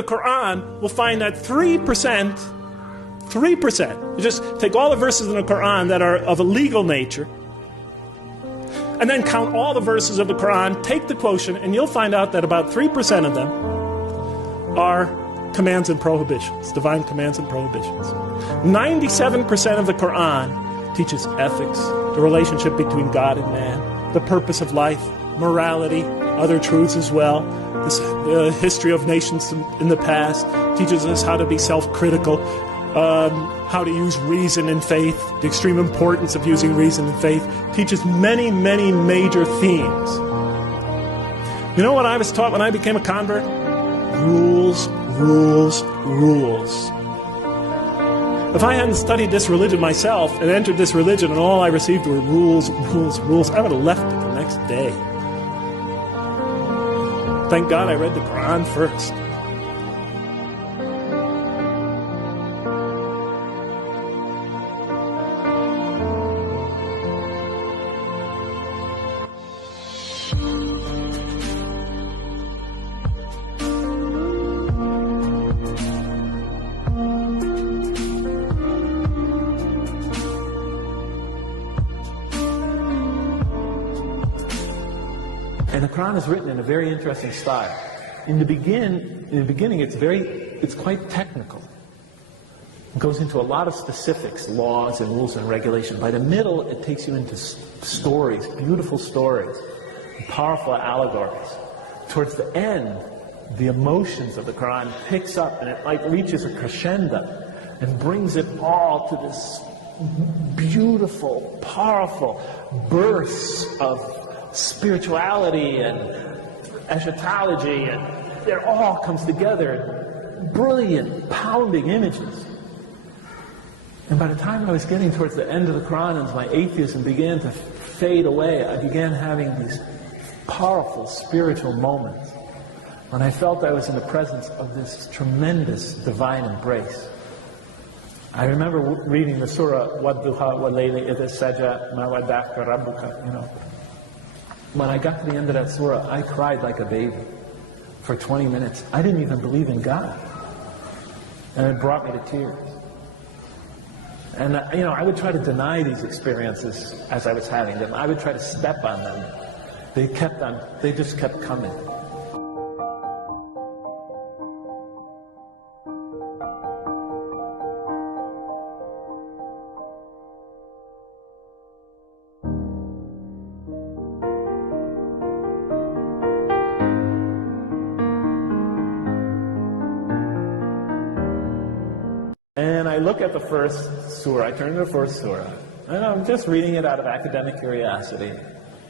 the Quran will find that 3%, you just take all the verses in the Quran that are of a legal nature, and then count all the verses of the Quran, take the quotient, and you'll find out that about 3% of them are commands and prohibitions, divine commands and prohibitions. 97% of the Quran teaches ethics, the relationship between God and man, the purpose of life, morality, other truths as well. The history of nations in the past teaches us how to be self-critical, how to use reason and faith, the extreme importance of using reason and faith, teaches many, many major themes. You know what I was taught when I became a convert? Rules, rules, rules. If I hadn't studied this religion myself and entered this religion and all I received were rules, rules, rules, I would have left it the next day. Thank God I read the Quran first. And the Quran is written in a very interesting style. In the beginning, it's quite technical. It goes into a lot of specifics, laws and rules and regulation. By the middle, it takes you into stories, beautiful stories, powerful allegories. Towards the end, the emotions of the Quran picks up and it like reaches a crescendo and brings it all to this beautiful, powerful bursts of spirituality and eschatology, and it all comes together, brilliant, pounding images. And by the time I was getting towards the end of the Quran and my atheism began to fade away, I began having these powerful spiritual moments when I felt I was in the presence of this tremendous divine embrace. I remember reading the surah, وَالضُّحَى وَاللَّيْلِ إِذَا سَجَى مَا وَدَّعَكَ رَبُّكَ, you know. When I got to the end of that surah, I cried like a baby for 20 minutes. I didn't even believe in God. And it brought me to tears. And I would try to deny these experiences as I was having them. I would try to step on them. They just kept coming. And I look at the first surah, I turn to the first surah, and I'm just reading it out of academic curiosity.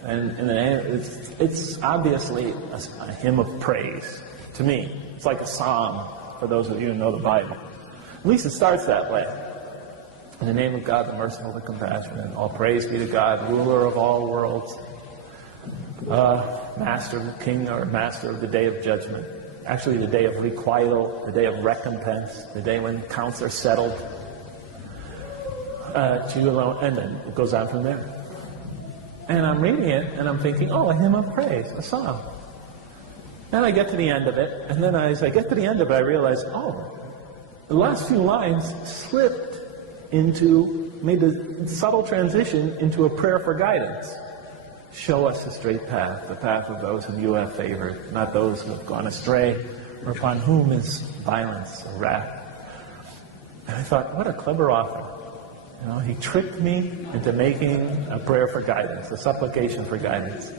And it's obviously a hymn of praise to me. It's like a psalm for those of you who know the Bible. At least it starts that way. In the name of God, the merciful, the compassionate, all praise be to God, ruler of all worlds, master, king, or master of the day of judgment. Actually, the day of requital, the day of recompense, the day when counts are settled. To you alone, and then it goes on from there. And I'm reading it, and I'm thinking, oh, a hymn of praise, a psalm. Then I get to the end of it, and then as I get to the end of it, I realize, oh, the last few lines made a subtle transition into a prayer for guidance. Show us the straight path, the path of those whom you have favored, not those who have gone astray, or upon whom is violence or wrath. And I thought, what a clever author. He tricked me into making a prayer for guidance, a supplication for guidance.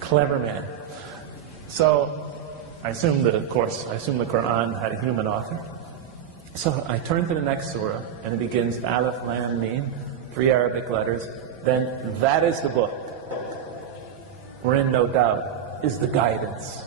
Clever man. So I assumed the Quran had a human author. So I turned to the next surah, and it begins Alif, Lam, Mim, 3 Arabic letters. Then that is the book, wherein no doubt is the guidance